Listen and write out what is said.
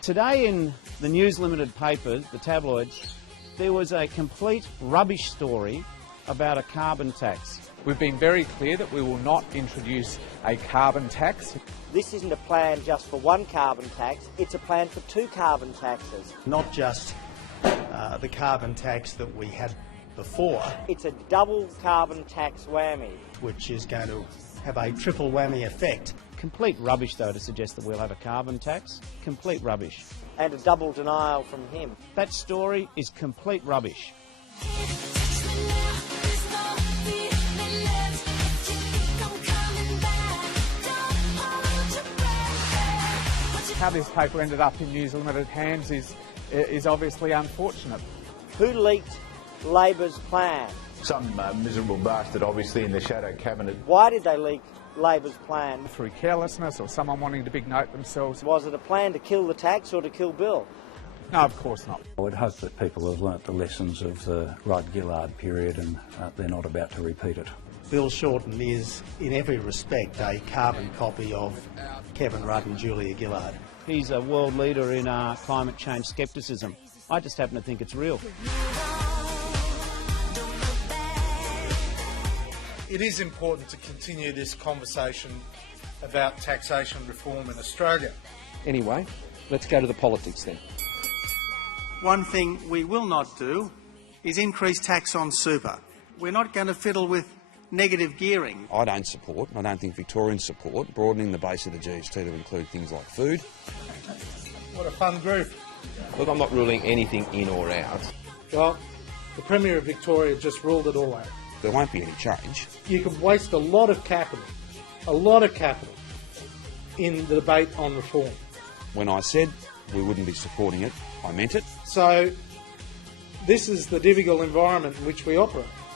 Today in the News Limited papers, the tabloids, there was a complete rubbish story about a carbon tax. We've been very clear that we will not introduce a carbon tax. This isn't a plan just for one carbon tax, it's a plan for two carbon taxes. Not just the carbon tax that we had before. It's a double carbon tax whammy. Which is going to have a triple whammy effect. Complete rubbish, though, to suggest that we'll have a carbon tax. Complete rubbish. And a double denial from him. That story is complete rubbish. How this paper ended up in News Limited hands is obviously unfortunate. Who leaked Labor's plan? Some miserable bastard, obviously, in the shadow cabinet. Why did they leak Labor's plan? Through carelessness or someone wanting to big note themselves. Was it a plan to kill the tax or to kill Bill? No, of course not. I would hope that people have learnt the lessons of the Rudd-Gillard period and they're not about to repeat it. Bill Shorten is, in every respect, a carbon copy of Kevin Rudd and Julia Gillard. He's a world leader in climate change scepticism. I just happen to think it's real. It is important to continue this conversation about taxation reform in Australia. Anyway, let's go to the politics then. One thing we will not do is increase tax on super. We're not going to fiddle with negative gearing. I don't support, and I don't think Victorians support, broadening the base of the GST to include things like food. What a fun group. Look, I'm not ruling anything in or out. Well, the Premier of Victoria just ruled it all out. There won't be any change. You can waste a lot of capital in the debate on reform. When I said we wouldn't be supporting it, I meant it. So this is the difficult environment in which we operate.